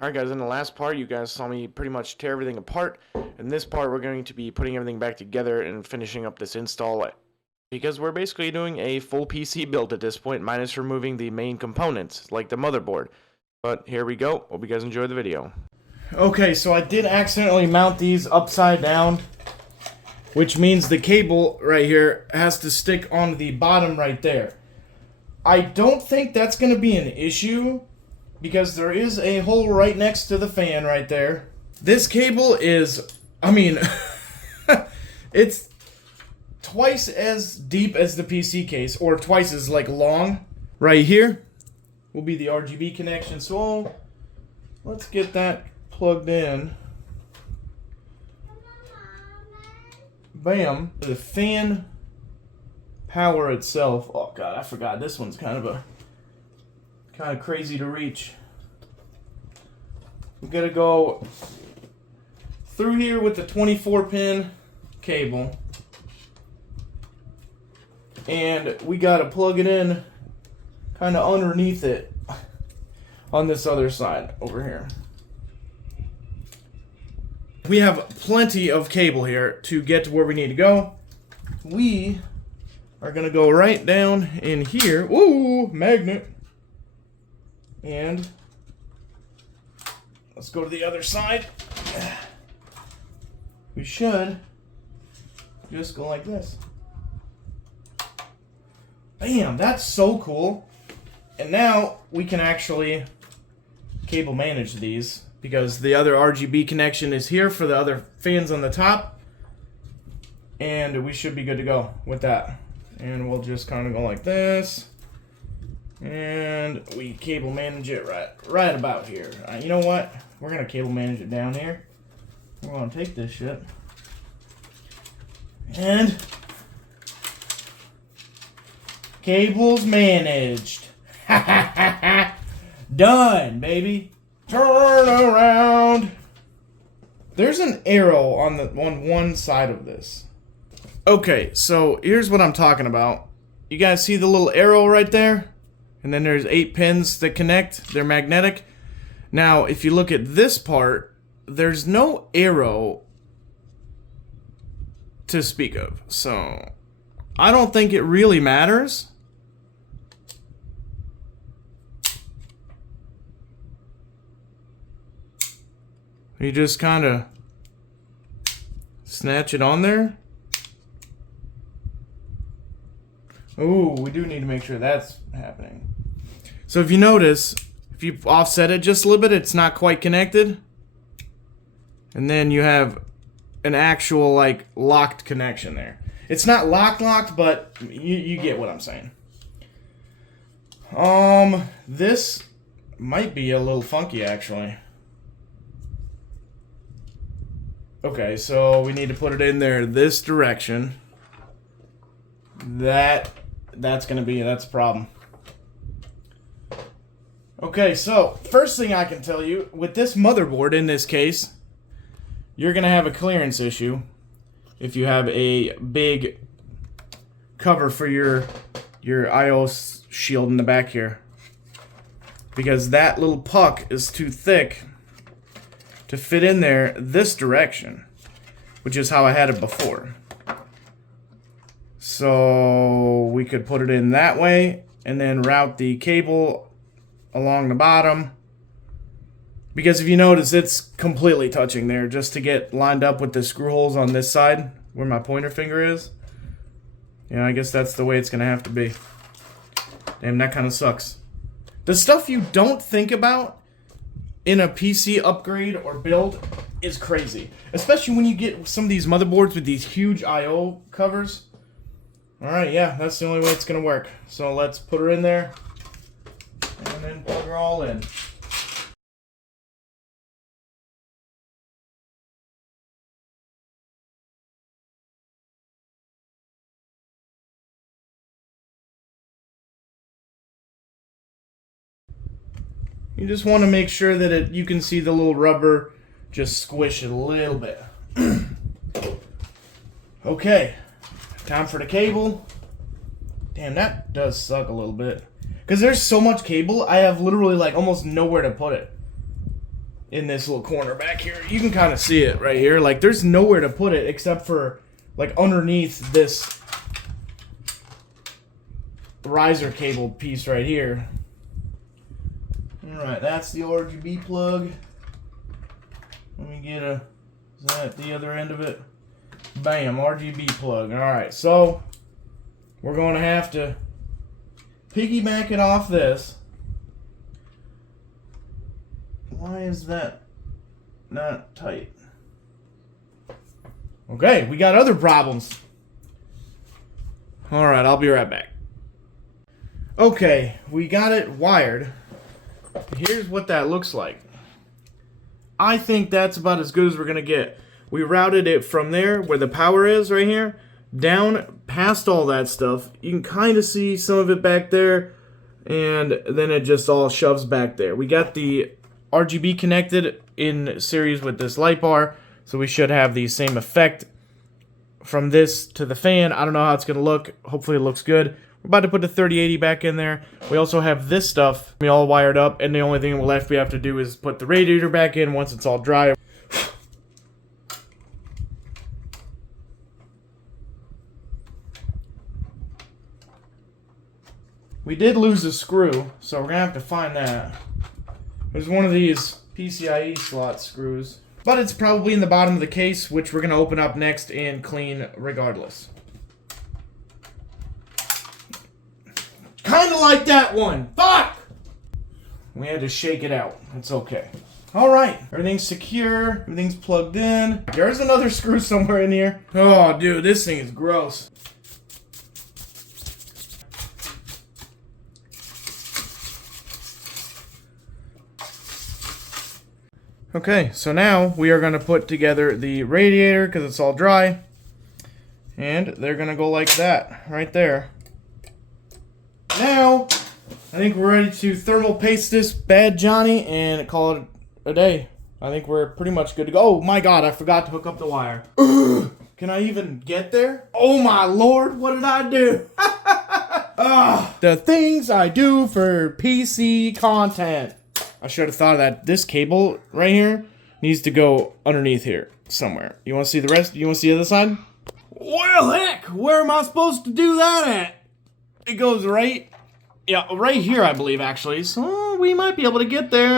Alright guys, in the last part you guys saw me pretty much tear everything apart. In this part we're going to be putting everything back together and finishing up this install, because we're basically doing a full PC build at this point, minus removing the main components, like the motherboard. But here we go, hope you guys enjoy the video. Okay, so I did accidentally mount these upside down, which means the cable right here has to stick on the bottom right there. I don't think that's going to be an issue, because there is a hole right next to the fan right there. This cable is, it's twice as deep as the PC case, or twice as long. Right here will be the RGB connection, so let's get that plugged in. Bam. The fan power itself, oh god, I forgot, this one's kind of crazy to reach. We gotta go through here with the 24-pin cable, and we gotta plug it in kind of underneath it on this other side over here. We have plenty of cable here to get to where we need to go. We are gonna go right down in here. Woo, magnet. And let's go to the other side. We should just go like this. Bam, that's so cool. And now we can actually cable manage these, because the other RGB connection is here for the other fans on the top. And we should be good to go with that. And we'll just kind of go like this. And we cable manage it right about here. You know what? We're going to cable manage it down here. We're going to take this shit. And cables managed. Done, baby. Turn around. There's an arrow on one side of this. Okay, so here's what I'm talking about. You guys see the little arrow right there? And then there's 8 pins that connect. They're magnetic. Now, if you look at this part, there's no arrow to speak of. So, I don't think it really matters. You just kind of snatch it on there. Ooh, we do need to make sure that's happening. So if you notice, if you offset it just a little bit, it's not quite connected. And then you have an actual, locked connection there. It's not locked, but you get what I'm saying. This might be a little funky, actually. Okay, so we need to put it in there this direction. That's a problem. Okay, so first thing I can tell you, with this motherboard in this case, you're gonna have a clearance issue if you have a big cover for your I/O shield in the back here, because that little puck is too thick to fit in there this direction, which is how I had it before. So we could put it in that way and then route the cable along the bottom, because if you notice, it's completely touching there just to get lined up with the screw holes on this side where my pointer finger is. Yeah, I guess that's the way it's gonna have to be. Damn, that kind of sucks. The stuff you don't think about in a PC upgrade or build is crazy, especially when you get some of these motherboards with these huge I/O covers. Alright, yeah, that's the only way it's gonna work. So let's put her in there and then plug her all in. You just want to make sure that you can see the little rubber just squish it a little bit. Okay, time for the cable. Damn, that does suck a little bit. Because there's so much cable, I have literally like almost nowhere to put it. in this little corner back here. You can kind of see it right here. Like, there's nowhere to put it except for, like, underneath this riser cable piece right here. Alright, that's the RGB plug. Let me get a... Is that the other end of it? Bam, RGB plug. Alright, so we're going to have to piggyback it off this. Why is that not tight? Okay, we got other problems. Alright, I'll be right back. Okay, we got it wired. Here's what that looks like. I think that's about as good as we're going to get. We routed it from there, where the power is right here, down past all that stuff. You can kind of see some of it back there, and then it just all shoves back there. We got the RGB connected in series with this light bar, so we should have the same effect from this to the fan. I don't know how it's going to look. Hopefully it looks good. We're about to put the 3080 back in there. We also have this stuff all wired up, and the only thing left we have to do is put the radiator back in once it's all dry. We did lose a screw, so we're going to have to find that. There's one of these PCIe slot screws, but it's probably in the bottom of the case, which we're going to open up next and clean regardless. Kind of like that one. Fuck! We had to shake it out. It's okay. Alright, everything's secure, everything's plugged in. There's another screw somewhere in here. Oh, dude, this thing is gross. Okay, so now we are going to put together the radiator because it's all dry. And they're going to go like that, right there. Now, I think we're ready to thermal paste this bad Johnny and call it a day. I think we're pretty much good to go. Oh my god, I forgot to hook up the wire. Can I even get there? Oh my lord, what did I do? The things I do for PC content. I should have thought of that. This cable right here needs to go underneath here somewhere. You want to see the rest? You want to see the other side? Well, heck, where am I supposed to do that at? It goes right here, I believe, actually. So we might be able to get there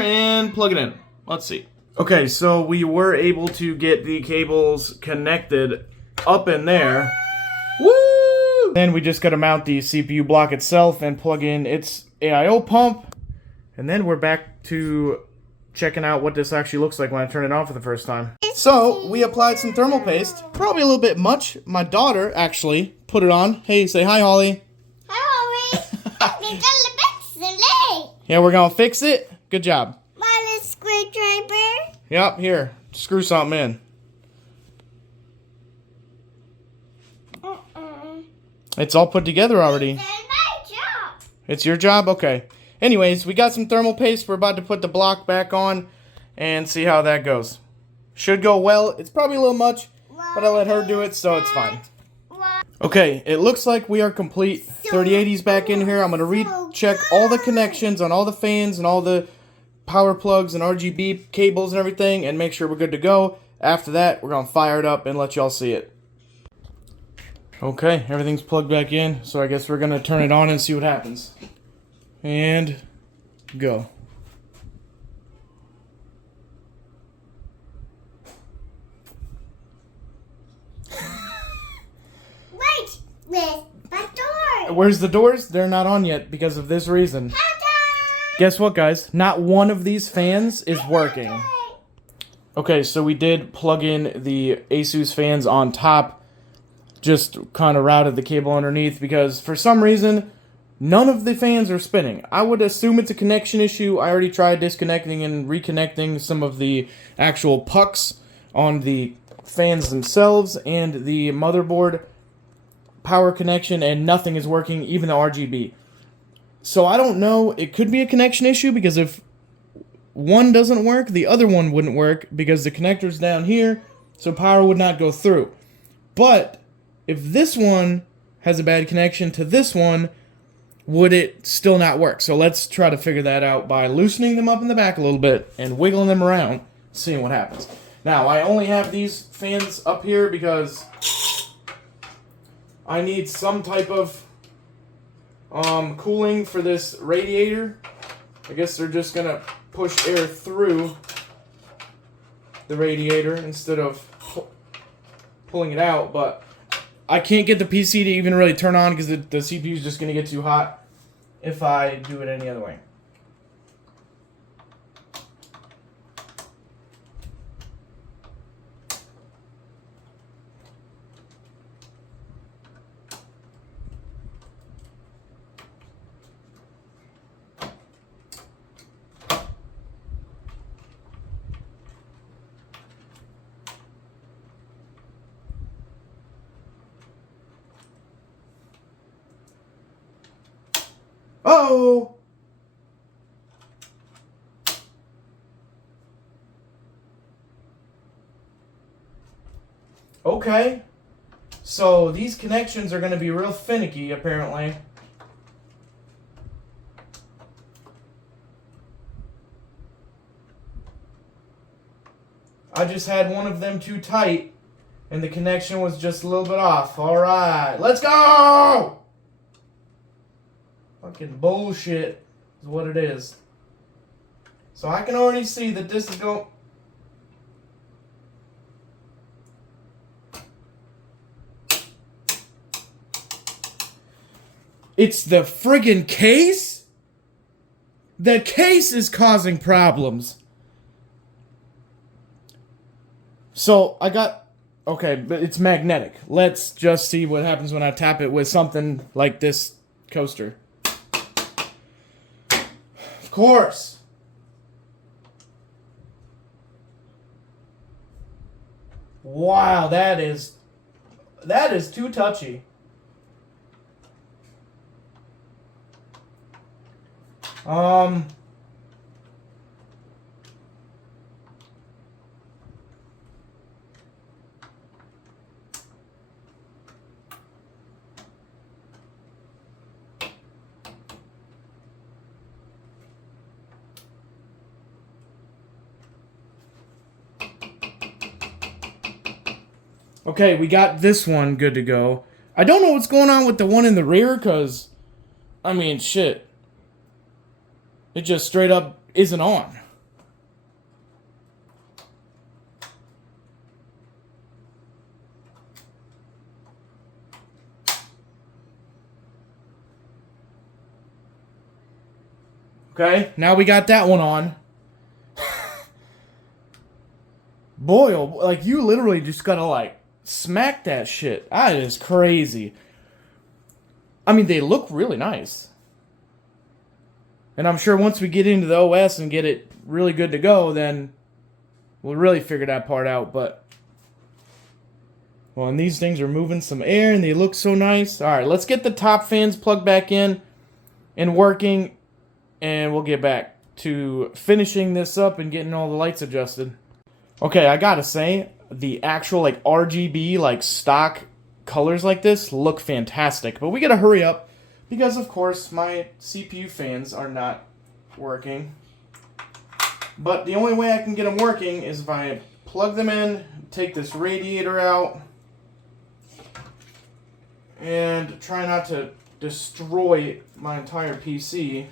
and plug it in. Let's see. Okay, so we were able to get the cables connected up in there. Woo! Then we just got to mount the CPU block itself and plug in its AIO pump. And then we're back to checking out what this actually looks like when I turn it on for the first time. So, we applied some thermal paste. Probably a little bit much. My daughter actually put it on. Hey, say hi, Holly. Hi, Holly. Yeah, we're gonna fix it. Good job. My screwdriver. Yep, here. Screw something in. It's all put together already. It's my job. It's your job? Okay. Anyways, we got some thermal paste. We're about to put the block back on and see how that goes. Should go well. It's probably a little much, but I let her do it, so it's fine. Okay, it looks like we are complete. 3080's back in here. I'm going to recheck all the connections on all the fans and all the power plugs and RGB cables and everything and make sure we're good to go. After that, we're going to fire it up and let y'all see it. Okay, everything's plugged back in, so I guess we're going to turn it on and see what happens. And go. Wait, where's the door? Where's the doors? They're not on yet because of this reason. Guess what, guys? Not one of these fans is working. Okay, so we did plug in the Asus fans on top. Just kind of routed the cable underneath because for some reason none of the fans are spinning. I would assume it's a connection issue. I already tried disconnecting and reconnecting some of the actual pucks on the fans themselves and the motherboard power connection, and nothing is working, even the RGB. So I don't know. It could be a connection issue because if one doesn't work, the other one wouldn't work because the connector's down here, so power would not go through. But if this one has a bad connection to this one, would it still not work? So let's try to figure that out by loosening them up in the back a little bit and wiggling them around, seeing what happens. Now, I only have these fans up here because I need some type of cooling for this radiator. I guess they're just going to push air through the radiator instead of pulling it out, but I can't get the PC to even really turn on because the CPU is just going to get too hot if I do it any other way. Oh! Okay. So these connections are going to be real finicky, apparently. I just had one of them too tight, and the connection was just a little bit off. Alright, let's go! Fucking bullshit is what it is. So I can already see that this is going... It's the friggin' case? The case is causing problems. So I got... Okay, but it's magnetic. Let's just see what happens when I tap it with something like this coaster. Of course. Wow, that is too touchy. Okay, we got this one good to go. I don't know what's going on with the one in the rear, because, I mean, shit. It just straight up isn't on. Okay, now we got that one on. Boy, oh, like, you literally just gotta, like, smack that shit. That is crazy. I mean, they look really nice. And I'm sure once we get into the OS and get it really good to go, then we'll really figure that part out. But, well, and these things are moving some air and they look so nice. Alright, let's get the top fans plugged back in and working. And we'll get back to finishing this up and getting all the lights adjusted. Okay, I gotta say, the actual, like, RGB, like, stock colors like this look fantastic. But we gotta hurry up, because, of course, my CPU fans are not working. But the only way I can get them working is if I plug them in, take this radiator out, and try not to destroy my entire PC.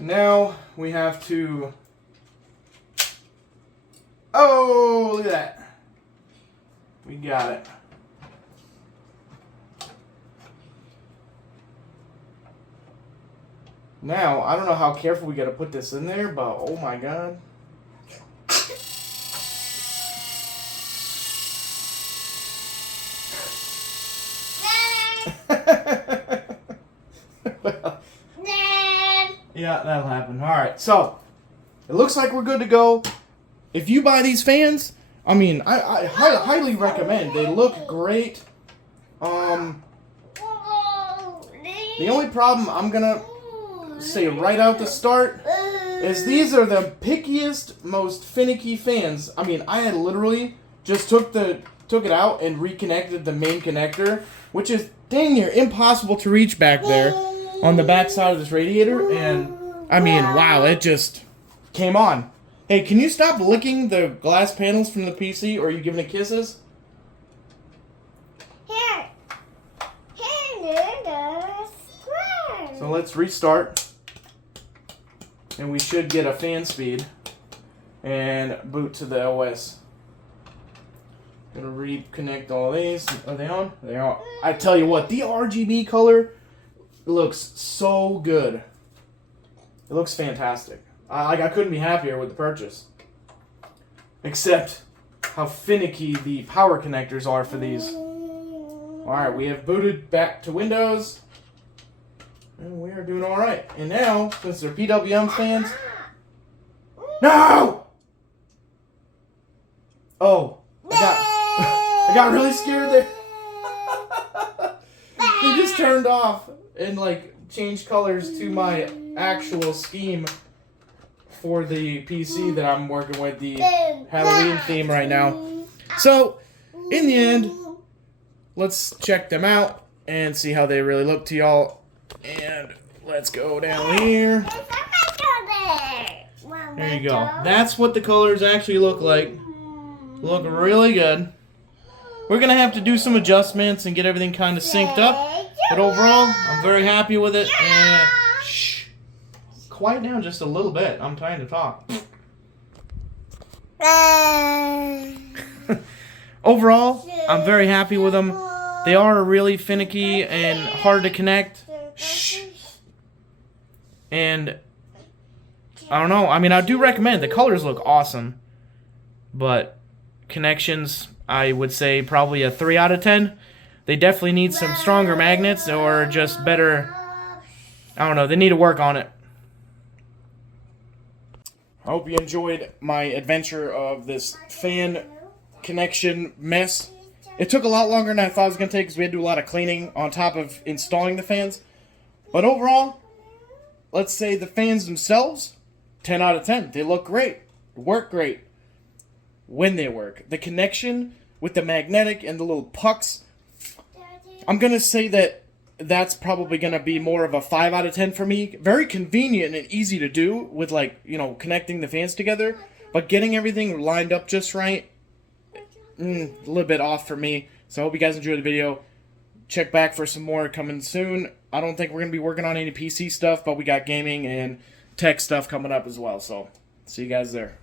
Now, we have to... Oh, look at that. We got it. Now, I don't know how careful we gotta put this in there, but oh my god. Yeah, that'll happen. Alright, so, it looks like we're good to go. If you buy these fans, I mean, I highly recommend. They look great. The only problem I'm gonna say right out the start is these are the pickiest, most finicky fans. I mean, I had literally just took it out and reconnected the main connector which is dang near impossible to reach back there on the back side of this radiator. And I mean, wow, it just came on. Hey, can you stop licking the glass panels from the PC, or are you giving it kisses? Here. Here, the square. So let's restart. And we should get a fan speed. And boot to the OS. Gonna reconnect all these. Are they on? They are. I tell you what, the RGB color looks so good. It looks fantastic. I couldn't be happier with the purchase. Except how finicky the power connectors are for these. Alright, we have booted back to Windows. And we are doing alright. And now, since they're PWM fans... No! Oh, I got really scared there. They just turned off and like changed colors to my actual scheme for the PC that I'm working with, the Halloween theme right now. So, in the end, let's check them out and see how they really look to y'all. And let's go down here. There you go. That's what the colors actually look like. Look really good. We're going to have to do some adjustments and get everything kind of synced up. But overall, I'm very happy with it. And shh. Quiet down just a little bit. I'm trying to talk. Overall, I'm very happy with them. They are really finicky and hard to connect. Shh. And I don't know. I mean, I do recommend. The colors look awesome. But connections, I would say probably a 3 out of 10. They definitely need some stronger magnets or just better. I don't know. They need to work on it. I hope you enjoyed my adventure of this fan connection mess. It took a lot longer than I thought it was going to take because we had to do a lot of cleaning on top of installing the fans. But overall, let's say the fans themselves, 10 out of 10. They look great. Work great. When they work. The connection with the magnetic and the little pucks, I'm going to say that that's probably going to be more of a 5 out of 10 for me. Very convenient and easy to do with, like, you know, connecting the fans together. But getting everything lined up just right, a little bit off for me. So I hope you guys enjoyed the video. Check back for some more coming soon. I don't think we're going to be working on any PC stuff, but we got gaming and tech stuff coming up as well. So see you guys there.